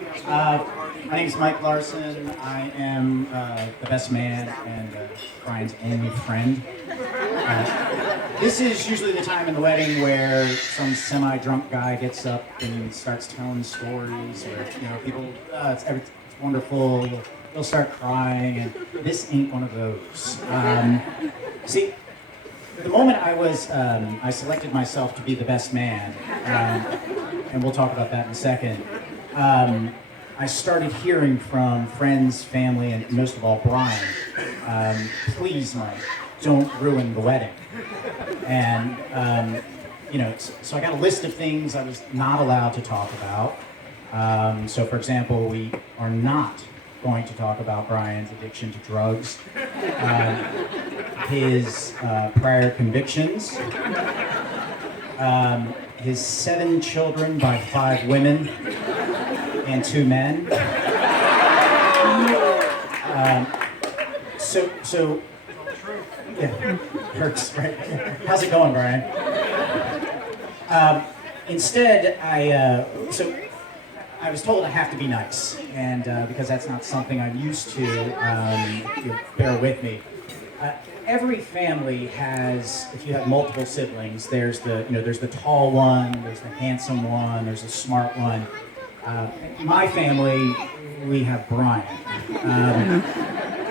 My name is Mike Larson. I am the best man and Brian's only friend. This is usually the time in the wedding where some semi-drunk guy gets up and starts telling stories, or people, it's wonderful. They'll start crying, and this ain't one of those. See, the moment I selected myself to be the best man, and we'll talk about that in a second. I started hearing from friends, family, and most of all Brian, please, Mike, don't ruin the wedding. And, so I got a list of things I was not allowed to talk about. So, for example, we are not going to talk about Brian's addiction to drugs, his prior convictions, his 7 children by 5 women and 2 men. Yeah, hurts, right? How's it going, Brian? Instead, I was told I have to be nice, and because that's not something I'm used to, bear with me. Every family has, if you have multiple siblings, there's the tall one, there's the handsome one, there's the smart one. In my family, we have Brian.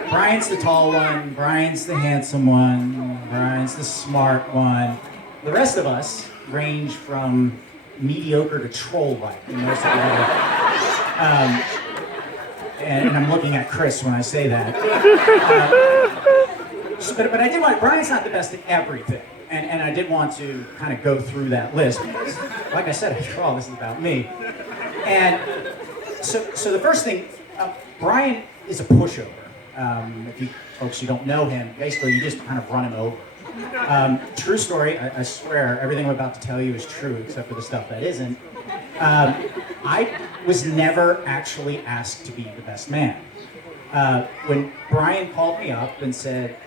Brian's the tall one, Brian's the handsome one, Brian's the smart one. The rest of us range from mediocre to troll-like in most of the and I'm looking at Chris when I say that. But I did want, Brian's not the best at everything. And I did want to kind of go through that list because, like I said, after all, this is about me. And so the first thing, Brian is a pushover. If you folks who don't know him, basically you just kind of run him over. True story, I swear everything I'm about to tell you is true except for the stuff that isn't. I was never actually asked to be the best man. When Brian called me up and said,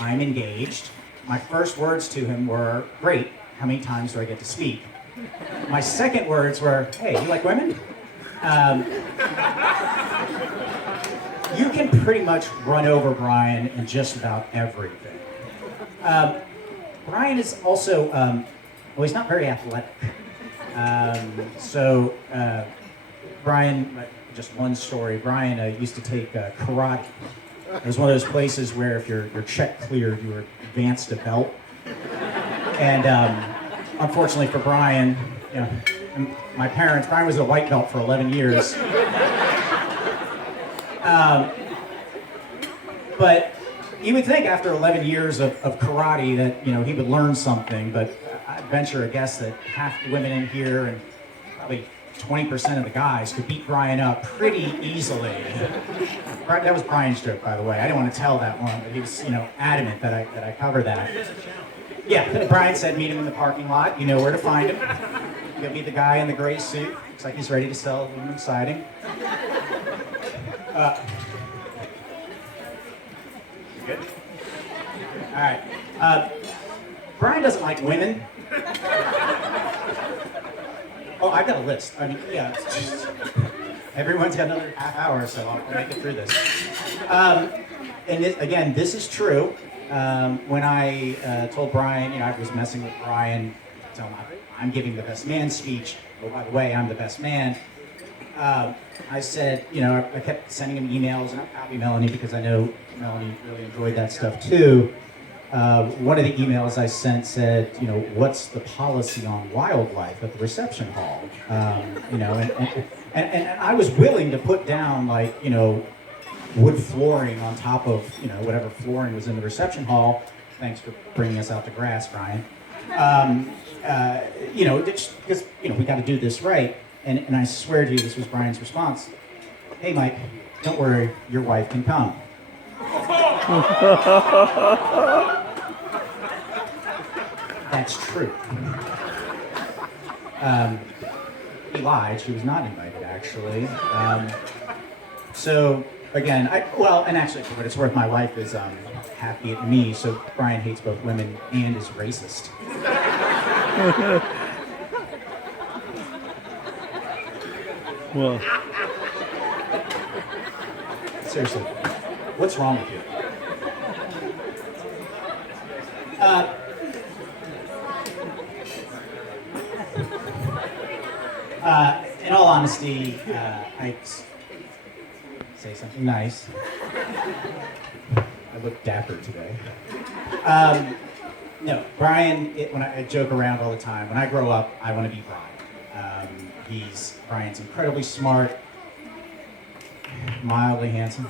I'm engaged, my first words to him were, great, how many times do I get to speak? My second words were, hey, you like women? You can pretty much run over Brian in just about everything. Brian is also, he's not very athletic. Brian, just one story, Brian used to take karate. It was one of those places where if your check cleared, you were advanced a belt. And unfortunately for Brian, my parents, Brian was a white belt for 11 years. But you would think after 11 years of karate that, he would learn something, but I'd venture a guess that half the women in here and probably 20% of the guys could beat Brian up pretty easily. That was Brian's joke, by the way. I didn't want to tell that one, but he was, adamant that I cover that. Yeah, Brian said meet him in the parking lot. You know where to find him. He'll be the guy in the gray suit. Looks like he's ready to sell aluminum siding. Good? All right. Brian doesn't like women. Oh, I've got a list. I mean, yeah. Everyone's got another half hour, so I'll make it through this. Again, this is true. When I told Brian, I was messing with Brian, telling him I'm giving the best man speech. Oh, by the way, I'm the best man. I said, I kept sending him emails, and I copied Melanie because I know Melanie really enjoyed that stuff too. One of the emails I sent said, what's the policy on wildlife at the reception hall? And I was willing to put down wood flooring on top of, whatever flooring was in the reception hall. Thanks for bringing us out to grass, Brian. Because, we got to do this right. And I swear to you, this was Brian's response. Hey, Mike, don't worry, your wife can come. That's true. He lied. She was not invited, actually. So, again, and actually, for what it's worth, my wife is happy at me, so Brian hates both women and is racist. Well, Seriously, what's wrong with you? Uh, in all honesty, say something nice. I look dapper today. No, Brian, when I joke around all the time, when I grow up, I want to be Brian. Brian's incredibly smart, mildly handsome,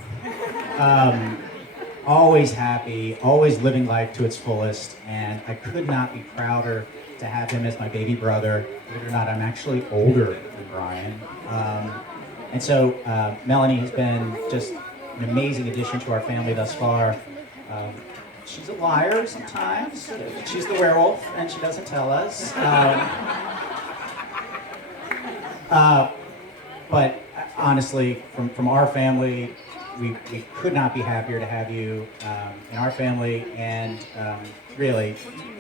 always happy, always living life to its fullest, and I could not be prouder to have him as my baby brother. Believe it or not, I'm actually older than Brian. And so Melanie has been just an amazing addition to our family thus far. She's a liar sometimes. She's the werewolf, and she doesn't tell us. But honestly, from our family, we could not be happier to have you in our family, and really,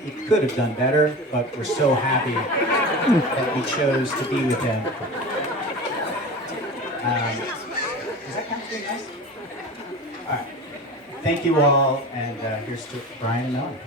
you could have done better, but we're so happy that we chose to be with him. Does that count as being nice? All right. Thank you all, and here's to Brian and Melanie.